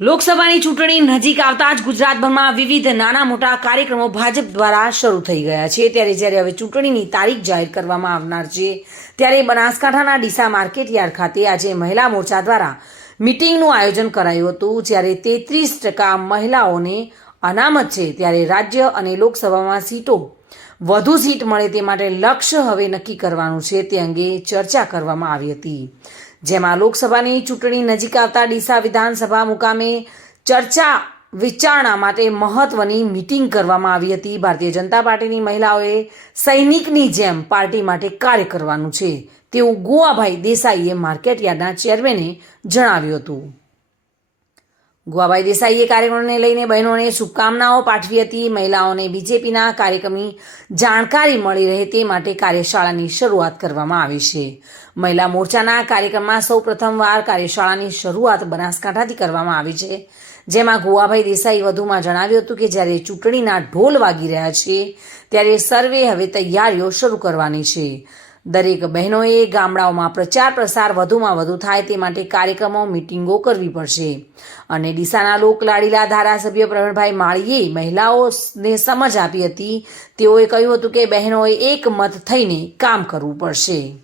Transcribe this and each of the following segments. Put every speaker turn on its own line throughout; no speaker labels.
લોકસભાની ચૂંટણી નજીક આવતા જ ગુજરાતભરમાં વિવિધ નાના મોટા કાર્યક્રમો ભાજપ દ્વારા શરૂ થઈ ગયા છે. ત્યારે જ્યારે હવે ચૂંટણીની તારીખ જાહેર કરવામાં આવનાર છે, ત્યારે બનાસકાંઠાના ડીસા માર્કેટ યાર્ડ ખાતે આજે મહિલા મોરચા દ્વારા મિટિંગનું આયોજન કરાયું હતું, જ્યારે તેત્રીસ ટકા મહિલાઓને અનામત છે. ત્યારે રાજ્ય અને લોકસભામાં સીટો વધુ સીટ મળે તે માટે લક્ષ્ય હવે નક્કી કરવાનું છે તે અંગે ચર્ચા કરવામાં આવી હતી. જેમાં લોકસભાની ચૂંટણી નજીક આવતા ડીસા વિધાનસભા મુકામે ચર્ચા વિચારણા માટે મહત્વની મિટિંગ કરવામાં આવી હતી. ભારતીય જનતા પાર્ટીની મહિલાઓએ સૈનિકની જેમ પાર્ટી માટે કાર્ય કરવાનું છે. તેવું ગોવાભાઈ દેસાઈએ માર્કેટ યાર્ડના ચેરમેને જણાવ્યું હતું. ગુવાભાઈ દેસાઈએ કાર્યક્રમને લઈને બહેનોને શુભકામનાઓ પાઠવી હતી. મહિલાઓને બીજેપીના કાર્યક્રમની જાણકારી મળી રહે તે માટે કાર્યશાળાની શરૂઆત કરવામાં આવી છે. મહિલા મોરચાના કાર્યક્રમમાં સૌ પ્રથમવાર કાર્યશાળાની શરૂઆત બનાસકાંઠાથી કરવામાં આવી છે. જેમાં ગુવાભાઈ દેસાઈ વધુમાં જણાવ્યું હતું કે જ્યારે ચૂંટણીના ઢોલ વાગી રહ્યા છે, ત્યારે સર્વે હવે તૈયારીઓ શરૂ કરવાની છે. દરેક બહેનોએ ગામડાઓમાં પ્રચાર પ્રસાર વધુમાં વધુ થાય તે માટે કાર્યક્રમો, મિટિંગો કરવી પડશે. અને ડીસાના લોકલાડીલા ધારાસભ્ય પ્રવીણભાઈ માળીએ મહિલાઓને સમજ આપી હતી. તેઓએ કહ્યું હતું કે બહેનોએ એક મત થઈને કામ કરવું પડશે.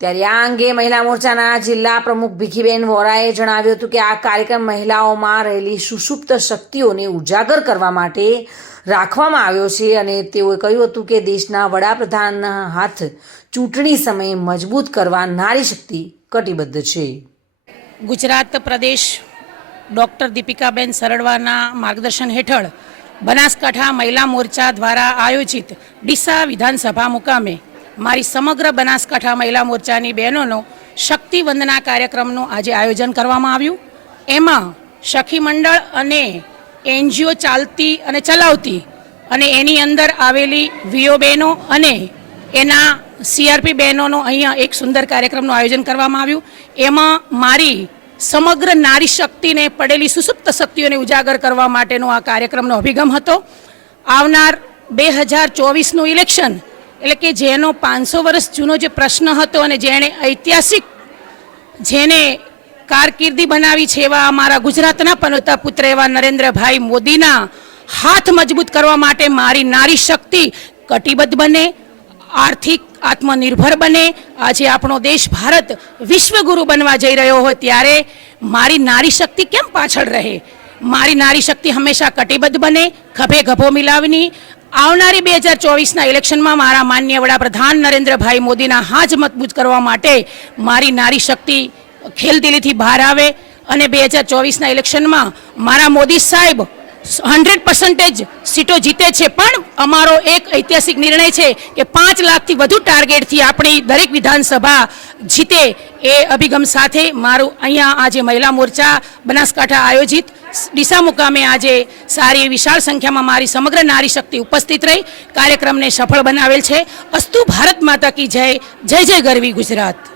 ત્યારે આ અંગે મહિલા મોરચાના જિલ્લા પ્રમુખ ભીખીબેન વોરાએ જણાવ્યું હતું કે આ કાર્યક્રમ મહિલાઓમાં રહેલી સુષુપ્ત શક્તિઓને ઉજાગર કરવા માટે રાખવામાં આવ્યો છે અને તેઓએ કહ્યું હતું કે દેશના વડાપ્રધાનના હાથ ચૂંટણી સમયે મજબૂત કરવા નારી શક્તિ કટિબદ્ધ છે.
ગુજરાત પ્રદેશ ડૉક્ટર દીપિકાબેન સરડવાના માર્ગદર્શન હેઠળ બનાસકાંઠા મહિલા મોરચા દ્વારા આયોજિત ડીસા વિધાનસભા મુકામે મારી સમગ્ર બનાસકાંઠા મહિલા મોરચાની બહેનોનો શક્તિ વંદના કાર્યક્રમનું આજે આયોજન કરવામાં આવ્યું. એમાં સખી મંડળ અને એનજીઓ ચાલતી અને ચલાવતી અને એની અંદર આવેલી વીઓ બહેનો અને એના સીઆરપી બહેનોનો અહીંયા એક સુંદર કાર્યક્રમનું આયોજન કરવામાં આવ્યું. એમાં મારી સમગ્ર નારી શક્તિને પડેલી સુસુપ્ત શક્તિઓને ઉજાગર કરવા માટેનો આ કાર્યક્રમનો અભિગમ હતો. આવનાર બે હજાર ચોવીસનું ઇલેક્શન, એટલે કે જેનો પાંચસો વર્ષ જૂનો જે પ્રશ્ન હતો અને જેણે ઐતિહાસિક, જેને કારકિર્દી બનાવી છે એવા અમારા ગુજરાતના પનોતા પુત્ર એવા નરેન્દ્રભાઈ મોદીના હાથ મજબૂત કરવા માટે મારી નારી શક્તિ કટિબદ્ધ બને, આર્થિક આત્મનિર્ભર બને. આજે આપણો દેશ ભારત વિશ્વગુરુ બનવા જઈ રહ્યો હોય ત્યારે મારી નારી શક્તિ કેમ પાછળ રહે? મારી નારી શક્તિ હંમેશા કટિબદ્ધ બને, ખભે ખભો મિલાવની. આવનારી બે હજાર ચોવીસના ઇલેક્શનમાં મારા માન્ય વડાપ્રધાન નરેન્દ્રભાઈ મોદીના હાથ મજબૂત કરવા માટે મારી નારી શક્તિ ખેલદિલીથી બહાર આવે અને બે હજાર ચોવીસના ઇલેક્શનમાં મારા મોદી સાહેબ હંડ્રેડ પર્સન્ટેજ સીટો જીતે છે. પણ અમારો એક ઐતિહાસિક નિર્ણય છે કે પાંચ લાખથી વધુ ટાર્ગેટથી આપણી દરેક વિધાનસભા જીતે એ અભિગમ સાથે મારું અહીંયા આજે મહિલા મોરચા બનાસકાંઠા આયોજિત ડીસા મુકામે આજે સારી વિશાળ સંખ્યામાં મારી સમગ્ર નારી શક્તિ ઉપસ્થિત રહી. કાર્યક્રમને સફળ બનાવેલ છે. અસ્તુ ભારત માતા કી જય. જય જય ગરવી ગુજરાત.